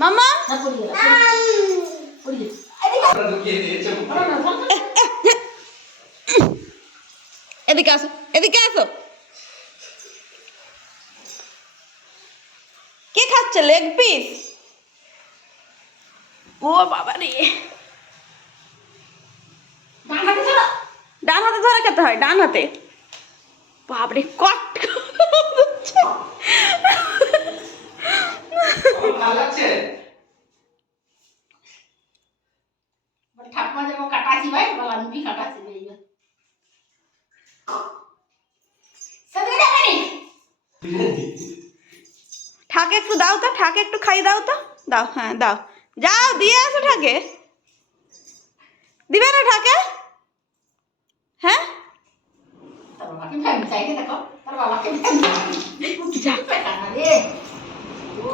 মাম্মা এদিকে আসো, এদিকে আসো। কে খাচ্ছে লেগ পিস? ও বাবা রে, ডান হাতে ধরে খেতে হয়, ডান হাতে। বাবরে কট ঠাকুমা যেমন কাটাছি ভাই বল আমি भी কাটাছি ভাই ঠাকে একটু দাও তো, ঠাকে একটু খাই দাও তো, দাও, হ্যাঁ দাও, যাও দিয়ে আসো ঠাকে। দিবে না ঠাকে? হ্যাঁ তোর বাবাকে ফ্যান চাইতে দেখো, তোর বাবাকে ফ্যান যা রে ও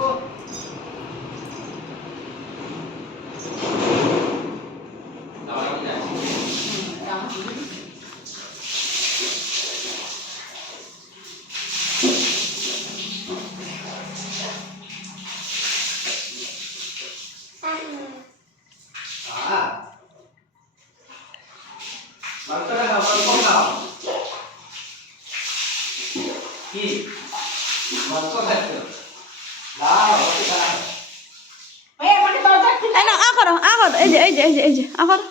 এই না, আ করো, আ করো, এই যে এই যে এই যে এই যে আ করো।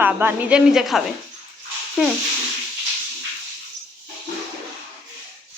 বাবা নিজে নিজে খাবে।